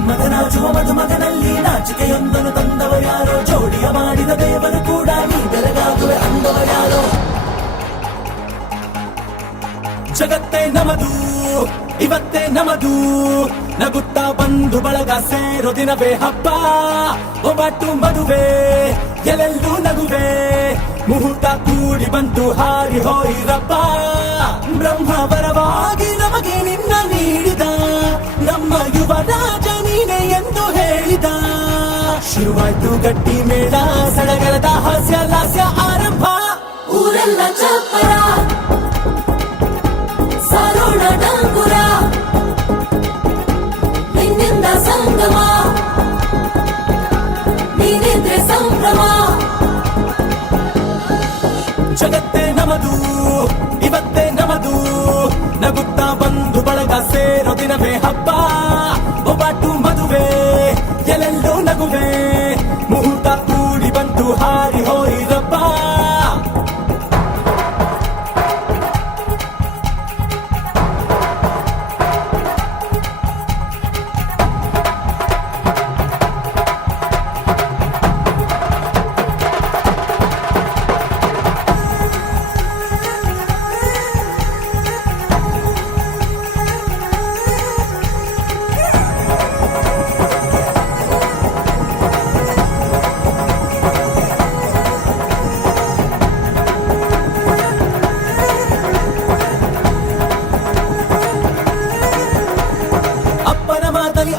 ಮನ್ಮಥನಾಚುವ ಮಧುಮಗನಲ್ಲಿ ನಾಚಿಕೆಯೊಂದನ್ನು ತಂದವರ್ಯಾರೋ, ಜೋಡಿಯ ಮಾಡಿದ ದೇವರು ಕೂಡ ನೀ ಬೆರಗಾಗುವೆ ಅಂದವರ್ಯಾರೋ. ಜಗತ್ತೇ ನಮದು ಇವತ್ತೇ ನಮದು, ನಗುತ್ತಾ ಬಂದು ಬಳಗ ಸೇರೋ ದಿನವೇ ಹಬ್ಬ. ಒಬ್ಬಟ್ಟು ಮದುವೆ ಎಲ್ಲೆಲ್ಲೂ ನಗುವೆ, ಮುಹೂರ್ತ ಕೂಡಿ ಬಂತು ಹಾರಿ ಹೋಯಿರಪ್ಪ. ಬ್ರಹ್ಮ ವರವಾಗಿ ನಮಗೆ ನಿನ್ನ ನೀಡಿದ, ನಮ್ಮ ಯುವರಾಜ ನೀನೆ ಎಂದು ಹೇಳಿದ. ಶುರುವಾಯ್ತು ಗಟ್ಟಿ ಮೇಳ, ಸಡಗರದ ಹಾಸ್ಯ ಲಾಸ್ಯ ಆರಂಭ. ಊರೆಲ್ಲ ಚಪ್ಪರ ಸಾರೋಣ ಡಂಗುರ, ನಿನ್ನಿಂದ ಸಂಗಮ ನೀನಿದ್ರೆ ಸಂಭ್ರಮ. ಜಗತ್ತೇ ನಮದು ಇವತ್ತೇ ನಮದು, ನಗುತ್ತಾ ಬಂದು ಬಳಗ ಸೇರೋ ದಿನವೇ ಹಬ್ಬ. ಒಬ್ಬಟ್ಟು ಮದುವೆ ಎಲ್ಲೆಲ್ಲೂ ನಗುವೆ, ಮುಹೂರ್ತ ಕೂಡಿ ಬಂತು ಹಾರಿ ಹೋಯಿರಪ್ಪ.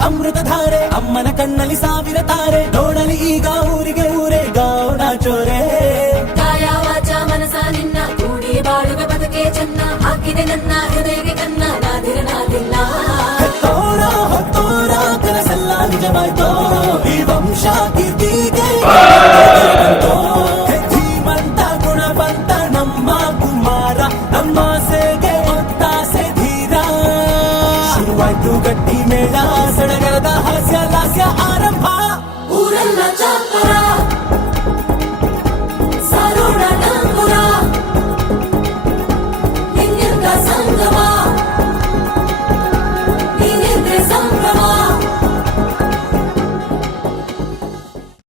ಅಮೃತ ಧಾರೆ ಅಮ್ಮನ ಕಣ್ಣಲ್ಲಿ ಸಾವಿರ ತಾರೆ, ನೋಡಲಿ ಈಗ ಊರಿಗೆ ಊರೇ ಗಾವನ ಚೋರೆ. ಕಾಯ ವಾಚ ಮನಸ ನಿನ್ನ ಕೂಡಿ ಬಾಳುವೆ ಬದುಕೆ ಚೆನ್ನ, ಹಾಕಿದೆ ನನ್ನ ಹೃದಯಕ್ಕೆ ಕನ್ನ ನಾದಿರನಾದಿಲ್ಲ. ಹೆತ್ತೋರ ಹೊತ್ತೋರ ಕನಸೆಲ್ಲ ನಿಜವಾಯ್ತೋ, ಈ ವಂಶ ಕೀರ್ತಿಗೆ ಧೀಮಂತ ಗುಣವಂತ ನಮ್ಮ ಕುಮಾರ, ನಮ್ಮ ಸೇಗೆ ಒತ್ತಾಸೆ ಧೀರ. ಶುರುವಾಯ್ತು ಗಟ್ಟಿ ಮೇಳ, ಸಡಗರದ ಹಾಸ್ಯ ಲಾಸ್ಯ ಆರಂಭ. ಊರೆಲ್ಲ ಚಾಪರ